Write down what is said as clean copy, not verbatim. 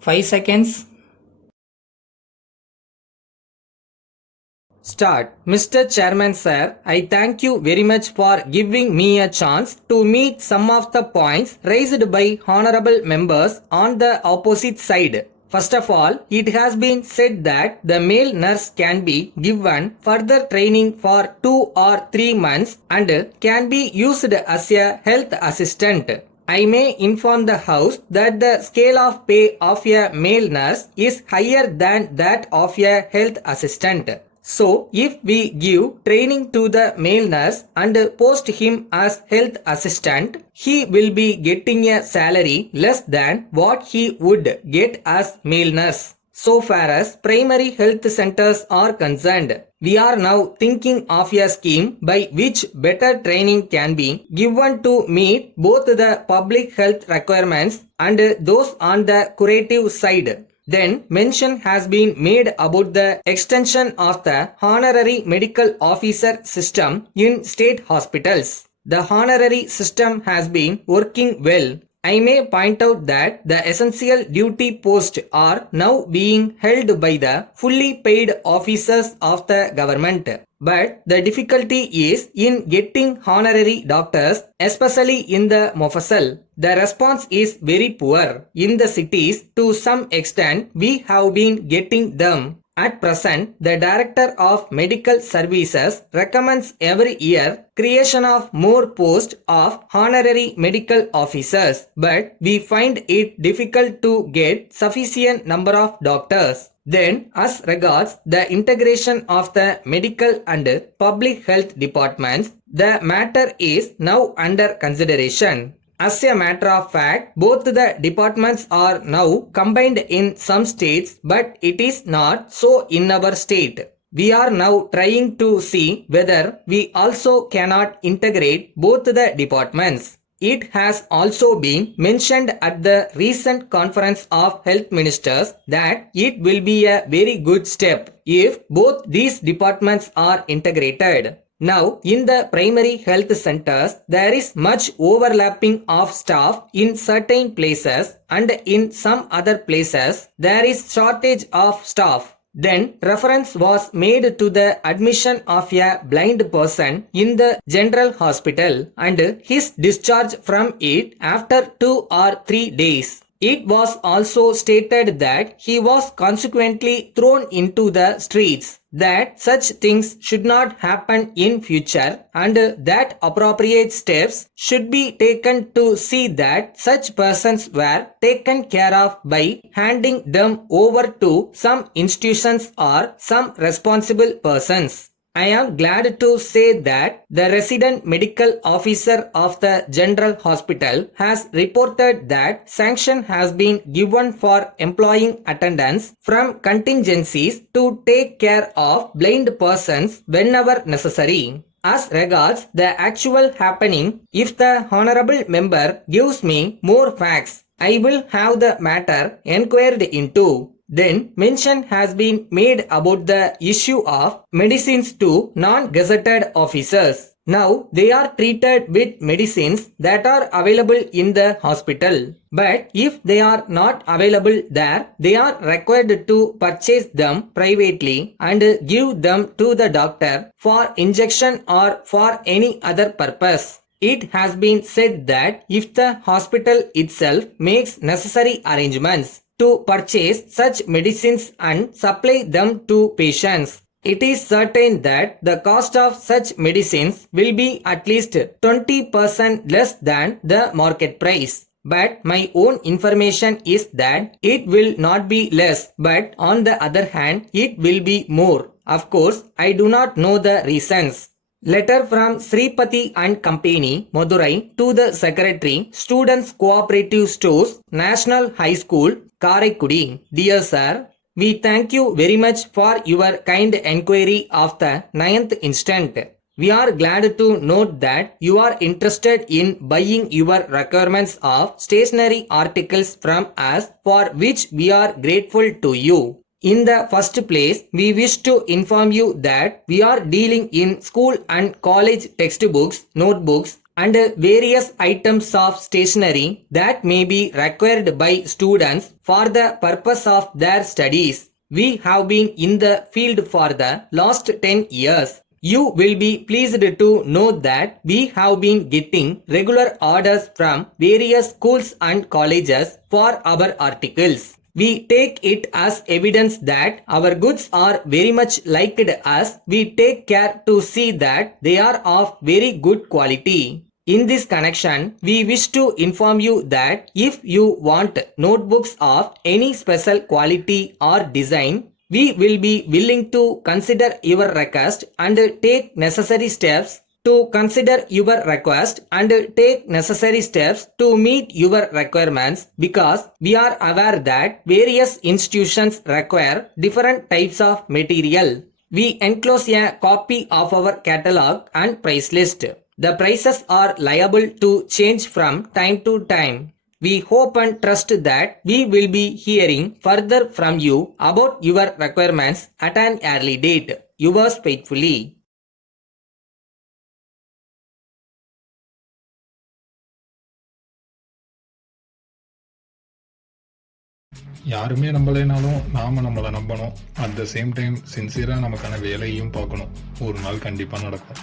5 seconds. Start. Mr. Chairman Sir, I thank you very much for giving me a chance to meet some of the points raised by honorable members on the opposite side. First of all, it has been said that the male nurse can be given further training for 2 or 3 months and can be used as a health assistant. I may inform the House that the scale of pay of a male nurse is higher than that of a health assistant. So, if we give training to the male nurse and post him as health assistant, he will be getting a salary less than what he would get as male nurse. So far as primary health centers are concerned, we are now thinking of a scheme by which better training can be given to meet both the public health requirements and those on the curative side. Then mention has been made about the extension of the honorary medical officer system in state hospitals. The honorary system has been working well. I may point out that the essential duty posts are now being held by the fully paid officers of the government. But the difficulty is in getting honorary doctors, especially in the Mofasal. The response is very poor. In the cities, to some extent, we have been getting them. At present, the Director of Medical Services recommends every year creation of more posts of honorary medical officers, but we find it difficult to get sufficient number of doctors. Then, as regards the integration of the medical and public health departments, the matter is now under consideration. As a matter of fact, both the departments are now combined in some states, but it is not so in our state. We are now trying to see whether we also cannot integrate both the departments. It has also been mentioned at the recent conference of health ministers that it will be a very good step if both these departments are integrated. Now, in the primary health centers, there is much overlapping of staff in certain places and in some other places, there is shortage of staff. Then, reference was made to the admission of a blind person in the general hospital and his discharge from it after 2 or 3 days. It was also stated that he was consequently thrown into the streets, that such things should not happen in future and that appropriate steps should be taken to see that such persons were taken care of by handing them over to some institutions or some responsible persons. I am glad to say that the resident medical officer of the general hospital has reported that sanction has been given for employing attendants from contingencies to take care of blind persons whenever necessary. As regards the actual happening, if the honorable member gives me more facts, I will have the matter inquired into. Then mention has been made about the issue of medicines to non-gazetted officers. Now they are treated with medicines that are available in the hospital. But if they are not available there, they are required to purchase them privately and give them to the doctor for injection or for any other purpose. It has been said that if the hospital itself makes necessary arrangements to purchase such medicines and supply them to patients, it is certain that the cost of such medicines will be at least 20% less than the market price. But my own information is that it will not be less, but on the other hand, it will be more. Of course, I do not know the reasons. Letter from Sripati and Company, Madurai, to the Secretary, Students Cooperative Stores, National High School, Karaikudi. Dear Sir, we thank you very much for your kind enquiry of the 9th instant. We are glad to note that you are interested in buying your requirements of stationery articles from us, for which we are grateful to you. In the first place, we wish to inform you that we are dealing in school and college textbooks, notebooks, and various items of stationery that may be required by students for the purpose of their studies. We have been in the field for the last 10 years. You will be pleased to know that we have been getting regular orders from various schools and colleges for our articles. We take it as evidence that our goods are very much liked as we take care to see that they are of very good quality. In this connection, we wish to inform you that if you want notebooks of any special quality or design, we will be willing to consider your request and take necessary steps to meet your requirements, because we are aware that various institutions require different types of material. We enclose a copy of our catalog and price list. The prices are liable to change from time to time. We hope and trust that we will be hearing further from you about your requirements at an early date. Yours faithfully. யாருமே நம்பலைனாலும் நாம நம்மளை நம்பணும். At the same time சின்சியரா நமக்கான வேலையும் பார்க்கணும். ஒரு நாள் கண்டிப்பா நடக்கும்.